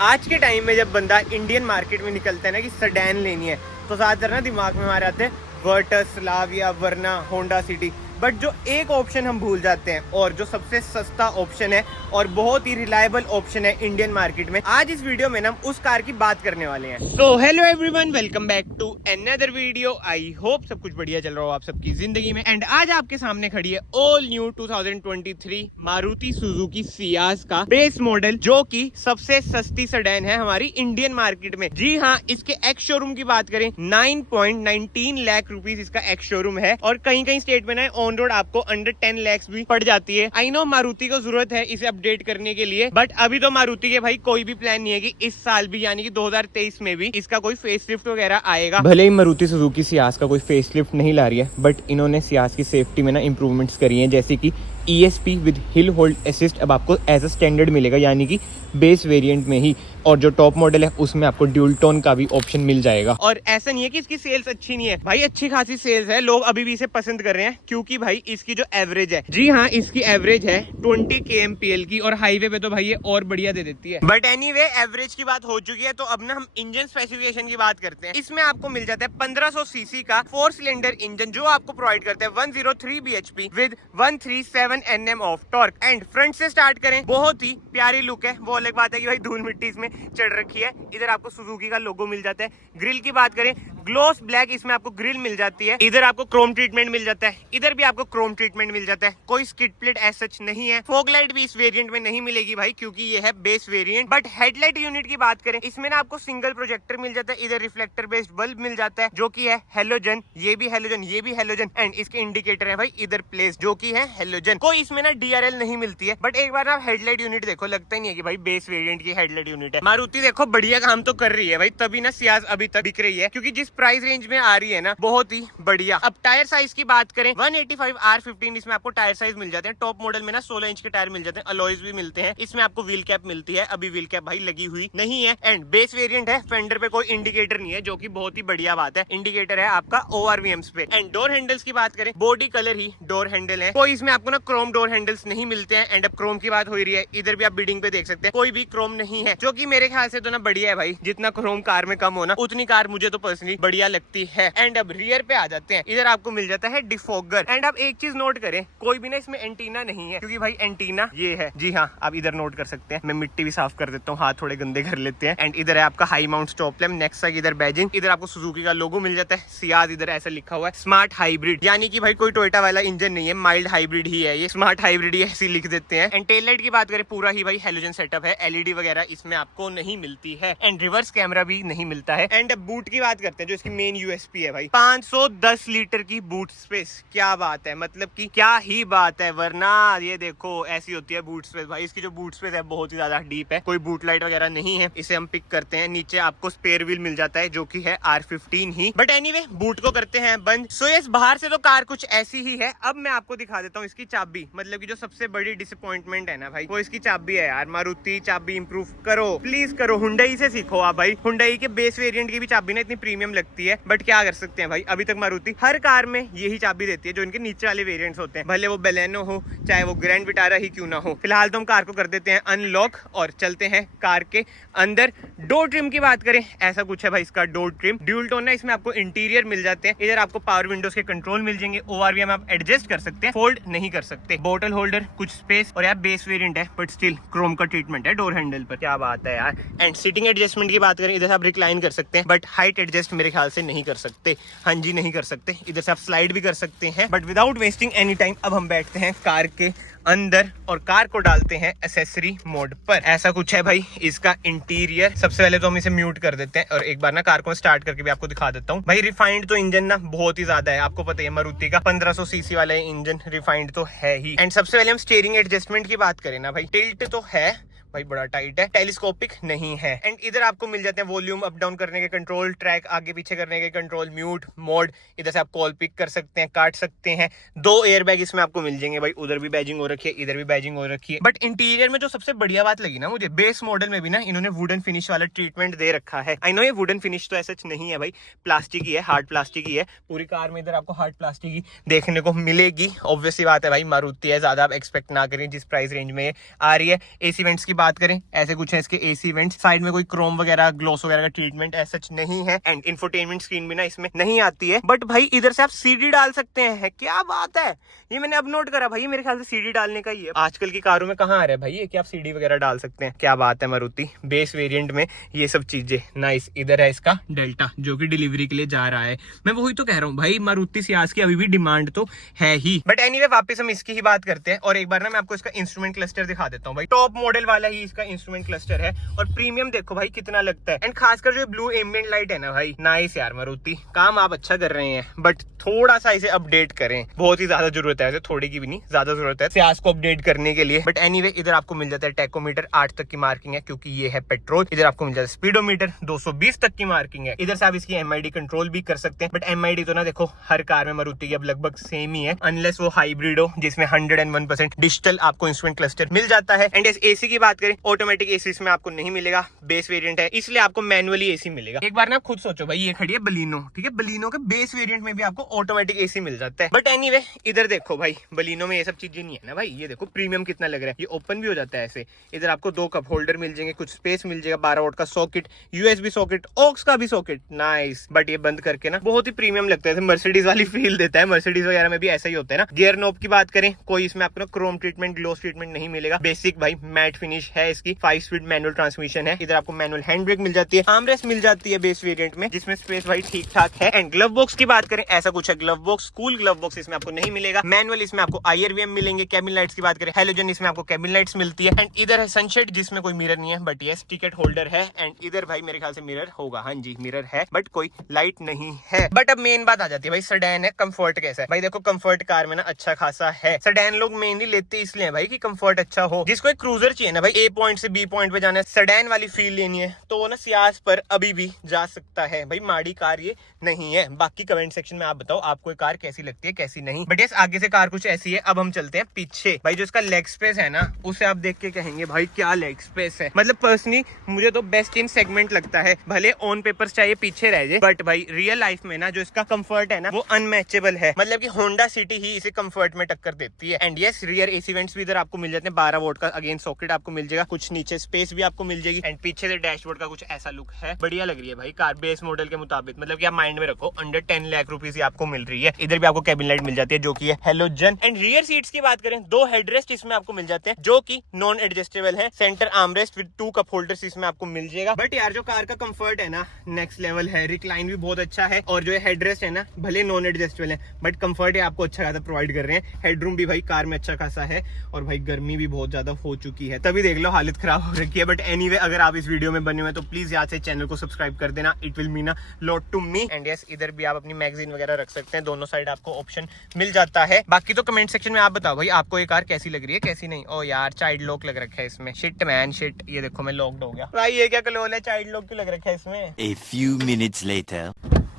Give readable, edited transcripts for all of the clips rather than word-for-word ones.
आज के टाइम में जब बंदा इंडियन मार्केट में निकलता है ना कि सेडान लेनी है तो ज्यादातर ना दिमाग में हमारे आते हैं वर्टस, स्लाविया, वरना, होंडा सिटी। बट जो एक ऑप्शन हम भूल जाते हैं और जो सबसे सस्ता ऑप्शन है और बहुत ही रिलायबल ऑप्शन है इंडियन मार्केट में, आज इस वीडियो में ना हम उस कार की बात करने वाले हैं। तो hello everyone, welcome back to another video. I hope सब कुछ बढ़िया चल रहा हो आप सबकी जिंदगी में। एंड आज आपके सामने खड़ी है all new 2023 Maruti Suzuki Ciaz का बेस मॉडल, जो कि सबसे सस्ती सेडान है हमारी इंडियन मार्केट में। जी हाँ, इसके एक्स शोरूम की बात करें 9.19 लाख रुपीस इसका एक्स शोरूम है और कहीं कहीं स्टेट में ना ऑन रोड आपको अंडर 10 लाख भी पड़ जाती है। आई नो मारुति को जरूरत है इसे अपडेट करने के लिए, बट अभी तो मारुति के भाई कोई भी प्लान नहीं है कि इस साल भी यानी कि 2023 में भी इसका कोई फेसलिफ्ट वगैरह आएगा। भले ही मारुति सुजुकी सियाज का कोई फेसलिफ्ट नहीं ला रही है, बट इन्होंने सियाज की सेफ्टी में ना इंप्रूवमेंट्स करी है, जैसे कि ESP with hill hold assist अब आपको एज अ स्टैंडर्ड मिलेगा, यानी कि बेस वेरिएंट में ही। और जो टॉप मॉडल है उसमें आपको ड्यूल टोन का भी ऑप्शन मिल जाएगा। और ऐसा नहीं है कि इसकी सेल्स अच्छी नहीं है, भाई अच्छी खासी सेल्स है, लोग अभी भी इसे पसंद कर रहे हैं क्योंकि भाई इसकी जो एवरेज है, जी हाँ, इसकी एवरेज है 20 kmpl की और हाईवे पे तो भाई ये और बढ़िया दे देती है। बट एनीवे, एवरेज की बात हो चुकी है तो अब ना हम इंजन स्पेसिफिकेशन की बात करते हैं। इसमें आपको मिल जाता है 1500 सीसी का 4 सिलेंडर इंजन, जो आपको प्रोवाइड करता है 103 bhp with 137 Nm of torque. And front से स्टार्ट करें, बहुत ही प्यारी लुक है। वो अलग बात है कि भाई धूल मिट्टी इसमें चढ़ रखी है। इधर आपको सुजुकी का लोगो मिल जाता है। ग्रिल की बात करें, ग्लॉस ब्लैक इसमें आपको ग्रिल मिल जाती है। इधर आपको क्रोम ट्रीटमेंट मिल जाता है, इधर भी आपको क्रोम ट्रीटमेंट मिल जाता है। कोई स्किड प्लेट एज सच नहीं है। फॉग लाइट भी इस वेरिएंट में नहीं मिलेगी भाई, क्योंकि ये है base variant. But headlight unit की बात करें, इसमें ना आपको सिंगल प्रोजेक्टर मिल जाता है, इधर रिफ्लेक्टर बेस्ड बल्ब मिल जाता है जो कि है हेलोजन, ये भी हेलोजन, ये भी हेलोजन। एंड इसके इंडिकेटर है भाई इधर प्लेस, जो कि है हेलोजन। कोई इसमें ना DRL नहीं मिलती है। बट एक बार आप हेडलाइट यूनिट देखो, लगता ही नहीं है कि भाई बेस वेरिएंट की हेडलाइट यूनिट है। मारुति देखो बढ़िया काम तो कर रही है भाई, तभी ना सियाज अभी तक बिक रही है, क्योंकि जिस प्राइस रेंज में आ रही है ना, बहुत ही बढ़िया। अब टायर साइज की बात करें, 185 R15 इसमें आपको टायर साइज मिल जाते हैं। टॉप मॉडल में ना 16 इंच के टायर मिल जाते हैं, अलॉयज भी मिलते हैं। इसमें आपको व्हील कैप मिलती है, अभी व्हील कैप भाई लगी हुई नहीं है। एंड बेस वेरिएंट है, फेंडर पे कोई इंडिकेटर नहीं है, जो कि बहुत ही बढ़िया बात है। इंडिकेटर है आपका ORVMs पे। एंड डोर हैंडल्स की बात करें, बॉडी कलर ही डोर हैंडल है, कोई इसमें आपको ना क्रोम डोर हैंडल्स नहीं मिलते हैं। एंड अब क्रोम की बात हो रही है, इधर भी आप बिडिंग पे देख सकते हैं, कोई भी क्रोम नहीं है, जो कि मेरे ख्याल से तो ना बढ़िया है भाई। जितना क्रोम कार में कम होना, उतनी कार मुझे तो पर्सनली बढ़िया लगती है। एंड अब रियर पे आ जाते हैं, इधर आपको मिल जाता है डिफॉगर। एंड अब एक चीज नोट करें, कोई भी ना इसमें एंटीना नहीं है, क्योंकि भाई एंटीना ये है। जी हाँ, आप इधर नोट कर सकते हैं। मैं मिट्टी भी साफ कर देता हूँ, हाथ थोड़े गंदे कर लेते हैं। एंड इधर है आपका high mount stop lamp, next side इधर बैजिंग, इधर आपको सुजुकी का लोगो मिल जाता है, सियाज इधर ऐसा लिखा हुआ है, स्मार्ट हाइब्रिड, यानी कि भाई कोई टोयोटा वाला इंजन नहीं है, माइल्ड हाइब्रिड ही है ये, स्मार्ट हाइब्रिड ही ऐसी लिख देते हैं। एंड टेल लाइट की बात करें, पूरा ही भाई हेलोजन सेटअप है, LED वगैरह इसमें आपको नहीं मिलती है। एंड रिवर्स कैमरा भी नहीं मिलता है। एंड बूट की बात करते हैं, जो इसकी मेन USP है भाई, 510 लीटर की बूट स्पेस। क्या बात है, मतलब कि क्या ही बात है। वरना ये देखो ऐसी होती है बूट स्पेस भाई, इसकी जो बूट स्पेस है बहुत ही ज्यादा डीप है, कोई बूट लाइट वगैरह नहीं है। इसे हम पिक करते हैं, नीचे आपको स्पेयर व्हील मिल जाता है, जो कि है R15 he. But anyway, boot को करते हैं बंद। सो यस, बाहर से तो कार कुछ ऐसी ही है। अब मैं आपको दिखा देता हूँ इसकी चाबी, मतलब कि जो सबसे बड़ी डिसअपॉइंटमेंट है ना भाई, वो इसकी चाबी है यार। मारुति चाबी इंप्रूव करो, प्लीज करो। हुंडई से सीखो आप भाई, हुंडई के बेस वेरिएंट की भी चाबी ना इतनी प्रीमियम लगती है, बट क्या कर सकते हैं भाई, अभी तक मारुति हर कार में यही चाबी देती है, जो इनके नीचे वाले वेरिएंट्स होते हैं, भले वो बेलेनो हो चाहे वो ग्रैंड विटारा ही क्यों ना हो। फिलहाल तो हम कार को कर देते हैं अनलॉक और चलते हैं कार के अंदर। डोर ट्रिम की बात करें, ऐसा कुछ है भाई इसका डोर ट्रिम, ड्यूल टोन है, इसमें आपको इंटीरियर मिल जाते हैं। इधर आपको पावर विंडोज के कंट्रोल मिल जाएंगे, ORVM आप एडजस्ट कर सकते हैं, फोल्ड नहीं कर सकते। बोटल होल्डर, कुछ स्पेस, और यार बेस वेरिएंट है बट स्टिल क्रोम का ट्रीटमेंट है डोर हैंडल पर, क्या बात है यार। एंड सीटिंग एडजस्टमेंट की बात करें, इधर आप रिक्लाइन कर सकते हैं, बट हाइट एडजस्ट मेरे ख्याल से नहीं कर सकते। हाँ जी, नहीं कर सकते। इधर से आप स्लाइड भी कर सकते हैं, but without wasting any time अब हम बैठते हैं कार के अंदर और कार को डालते हैं एसेसरी मोड पर। ऐसा कुछ है भाई इसका इंटीरियर। सबसे पहले तो हम इसे म्यूट कर देते हैं और एक बार ना कार को स्टार्ट करके भी आपको दिखा देता हूँ। भाई रिफाइंड तो इंजन ना बहुत ही ज्यादा है, आपको पता है मारुति का 1500 सीसी वाला इंजन रिफाइंड तो है ही। एंड सबसे पहले हम स्टीयरिंग एडजस्टमेंट की बात करें ना भाई, टिल्ट तो है भाई, बड़ा टाइट है, टेलीस्कोपिक नहीं है। एंड इधर आपको मिल जाते हैं वॉल्यूम अप डाउन करने के कंट्रोल, ट्रैक आगे पीछे करने के कंट्रोल, म्यूट मोड, इधर से आप कॉल पिक कर सकते हैं, काट सकते हैं। 2 एयरबैग इसमें आपको मिल जाएंगे भाई, उधर भी बैजिंग हो रखी है, इधर भी बैजिंग हो रखी है। बट इंटीरियर में जो सबसे बढ़िया बात लगी ना मुझे, बेस मॉडल में भी ना इन्होंने वुडन फिनिश वाला ट्रीटमेंट दे रखा है। आई नो ये वुडन फिनिश तो ऐसा नहीं है भाई, प्लास्टिक ही है, हार्ड प्लास्टिक ही है। पूरी कार में इधर आपको हार्ड प्लास्टिक ही देखने को मिलेगी। ऑब्वियसली बात है भाई, मारुति है, ज्यादा आप एक्सपेक्ट ना करें जिस प्राइस रेंज में आ रही है। AC वेंट्स की बात करें ऐसे कुछ है इसके एसी वेंट, साइड में कोई क्रोम वगैरह ग्लोस वगैरह का ट्रीटमेंट ऐसा नहीं है एंड इंफोटेनमेंट स्क्रीन भी ना इसमें नहीं आती है। बट भाई इधर से आप सीडी डाल सकते हैं, क्या बात है, ये मैंने अब नोट करा भाई, मेरे ख्याल से सीडी डालने का ही है। आजकल की कारों में कहाँ आ रहा है भाई ये कि आप सीडी वगैरह डाल सकते हैं, क्या बात है मारुति बेस वेरिएंट में ये सब चीजें नाइस। इधर है इसका डेल्टा जो कि डिलीवरी के लिए जा रहा है। मैं वही तो कह रहा हूँ भाई मारुति सियाज की अभी भी डिमांड तो है ही। बट एनीवे वापस हम इसकी ही बात करते हैं और एक बार ना मैं आपको इसका इंस्ट्रूमेंट क्लस्टर दिखा देता हूँ भाई। टॉप मॉडल वाला ही इसका इंस्ट्रूमेंट क्लस्टर है और प्रीमियम देखो भाई कितना लगता है एंड खासकर जो ब्लू एम्बिएंट लाइट है ना भाई, नाइस यार मारुति, काम आप अच्छा कर रहे हैं बट थोड़ा सा इसे अपडेट करें, बहुत ही ज्यादा जरूरत है, थोड़ी की भी नहीं ज्यादा जरूरत है सियाज को अपडेट करने के लिए। बट एनीवे इधर आपको मिल जाता है टैकोमीटर 8 तक की मार्किंग है क्योंकि ये है पेट्रोल। इधर आपको मिल जाता है स्पीडोमीटर 220 तक की मार्किंग है। इधर से आप इसकी MID कंट्रोल भी कर सकते हैं बट MID तो ना देखो हर कार में मारुति की अब लगभग सेम ही है अनलेस वो हाइब्रिड हो जिसमें 101% डिजिटल आपको इंस्ट्रूमेंट क्लस्टर मिल जाता है। एंड एसी की बात करें ऑटोमेटिक एसी इसमें आपको नहीं मिलेगा, बेस वेरिएंट है इसलिए आपको मैनुअली एसी मिलेगा। एक बार ना खुद सोचो भाई ये खड़ी है बलिनो, ठीक है, बलिनो के बेस वेरिएंट में भी आपको ऑटोमेटिक एसी मिल जाता है। बट एनीवे इधर देखो भाई बलिनो में ये सब चीजें नहीं है ना भाई, ये देखो प्रीमियम कितना लग रहा है, ये ओपन भी हो जाता है ऐसे। इधर आपको 2 कप होल्डर मिल जाएंगे, कुछ स्पेस मिल जाएगा, 12 वोल्ट का सॉकेट, USB सॉकेट, ऑक्स का भी सॉकेट, नाइस। बट ये बंद करके ना बहुत ही प्रीमियम लगता है, मर्सिडीज वाली फील देता है, मर्सिडीज वगैरह में भी ऐसा ही होता है ना। गियर नॉब की बात करें कोई इसमें आपको क्रोम ट्रीटमेंट ग्लोस ट्रीटमेंट नहीं मिलेगा, बेसिक भाई मैट फिनिश है इसकी। 5 स्पीड मैनुअल ट्रांसमिशन है। इधर आपको मैनुअल हैंड ब्रेक मिल जाती है, आर्मरेस्ट मिल जाती है बेस वेरिएंट में जिसमें स्पेस भाई ठीक ठाक है। एंड ग्लव बॉक्स की बात करें ऐसा कुछ है, glove box cool glove box इसमें आपको नहीं मिलेगा। मैनुअल इसमें आपको IRVM मिलेंगे। कैबिन लाइट्स की बात करें हैलोजन इसमें आपको कैबिन लाइट्स मिलती है। एंड इधर है सनशेड जिसमें कोई मिरर नहीं है बट यस टिकट होल्डर है। एंड इधर भाई मेरे ख्याल से मिरर होगा, हाँ जी मिरर है बट कोई लाइट नहीं है। बट अब मेन बात आ जाती है भाई सेडान है, कंफर्ट कैसा है भाई। देखो कंफर्ट कार में ना अच्छा खासा है। सेडान लोग मेनली लेते इसलिए भाई कि कंफर्ट अच्छा हो। जिसको एक क्रूजर चाहिए ना भाई A पॉइंट से B पॉइंट पे जाना है, सेडान वाली फील लेनी है तो वो ना सियाज पर अभी भी जा सकता है भाई, माड़ी कार ये नहीं है। बाकी कमेंट सेक्शन में आप बताओ आपको ये कार कैसी लगती है कैसी नहीं। बट यस आगे से कार कुछ ऐसी है। अब हम चलते हैं पीछे भाई, जो इसका लेग स्पेस है ना उसे आप देख के कहेंगे भाई क्या लेग स्पेस है। मतलब पर्सनली मुझे तो बेस्ट इन सेगमेंट लगता है, भले ऑन पेपर्स चाहिए पीछे रह जाए बट भाई रियल लाइफ में ना जो इसका कंफर्ट है ना वो अनमैचेबल है। मतलब कि होंडा सिटी ही इसे कंफर्ट में टक्कर देती है। And yes rear AC vents भी इधर आपको मिल जाते हैं, 12 वोल्ट का अगेन सॉकेट आपको मिल जाएगा, कुछ नीचे स्पेस भी आपको मिल जाएगी। एंड पीछे से डैशबोर्ड का कुछ ऐसा लुक है, बढ़िया लग रही है भाई कार बेस मॉडल के मुताबिक। मतलब कि आप माइंड में रखो अंडर 10 लाख रुपीस ही आपको मिल रही है। इधर भी आपको कैबिन लाइट मिल जाती है जो कि है हेलोजन। एंड रियर सीट्स की बात करें 2 हेडरेस्ट इसमें आपको मिल जाते हैं जो कि नॉन एडजस्टेबल है। Centre armrest with 2 cup holders इसमें आपको मिल जाएगा। बट यार जो कार का कंफर्ट है ना नेक्स्ट लेवल है, रिक्लाइन भी बहुत अच्छा है और जो हेडरेस्ट है ना भले नॉन एडजस्टेबल है बट कंफर्ट है आपको अच्छा खासा प्रोवाइड कर रहे हैं। हेडरूम भी भाई कार में अच्छा खासा है और भाई गर्मी भी बहुत ज्यादा हो चुकी है, तभी देख लो हालत खराब हो रखी है। बट एनीवे अगर आप इस वीडियो में बने हुए तो प्लीज यहाँ से चैनल को सब्सक्राइब कर देना, it will mean a lot to me. And yes इधर भी आप अपनी मैगजीन वगैरह रख सकते हैं, दोनों साइड आपको ऑप्शन मिल जाता है। बाकी तो कमेंट सेक्शन में आप बताओ भाई आपको ये कार कैसी लग रही है कैसी नहीं। ओ यार चाइल्ड लॉक लग रखा है इसमें, शिट मैन शिट, ये देखो मैं लॉक्ड हो गया भाई, ये क्या कलोल है, चाइल्ड लॉक क्यों लग रखा है इसमें। A few minutes later.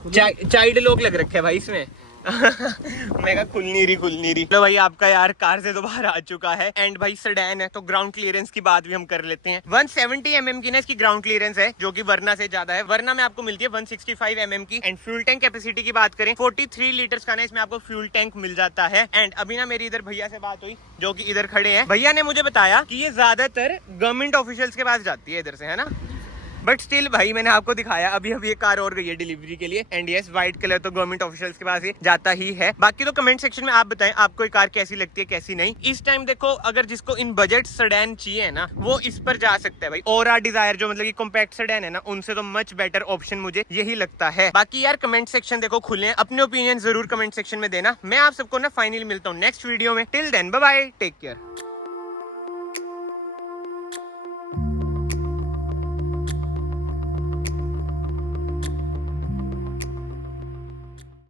Child lock लग रखा है भाई इसमें मैं कहा खुल नहीं रही। तो भाई आपका यार कार से तो बाहर आ चुका है। एंड भाई सेडान है तो ग्राउंड क्लियरेंस की बात भी हम कर लेते हैं। 170 mm की ना इसकी ग्राउंड क्लियरेंस है जो कि वर्ना से ज्यादा है। वर्ना में आपको मिलती है 165 mm की। एंड फ्यूल टैंक कैपेसिटी की बात करें 43 लीटर्स का ना इसमें आपको फ्यूल टैंक मिल जाता है। एंड अभी ना मेरी इधर भैया से बात हुई जो कि इधर खड़े हैं, भैया ने मुझे बताया कि ये ज्यादातर गवर्नमेंट ऑफिशियल्स के पास जाती है इधर से, है ना। बट स्टिल भाई मैंने आपको दिखाया अभी ये कार और गई है डिलीवरी के लिए। एंड यस व्हाइट कलर तो गवर्नमेंट ऑफिशियल्स के पास ही जाता ही है। बाकी तो कमेंट सेक्शन में आप बताएं आपको ये कार कैसी लगती है कैसी नहीं। इस टाइम देखो अगर जिसको इन बजट सेडान चाहिए ना वो इस पर जा सकता है भाई। ओरा डिजायर जो मतलब कि कॉम्पैक्ट सेडान है ना उनसे तो मच बेटर ऑप्शन मुझे यही लगता है। बाकी यार कमेंट सेक्शन देखो खुले, अपने ओपिनियन जरूर कमेंट सेक्शन में देना। मैं आप सबको ना फाइनली मिलता हूँ नेक्स्ट वीडियो में। Till then bye bye, take care.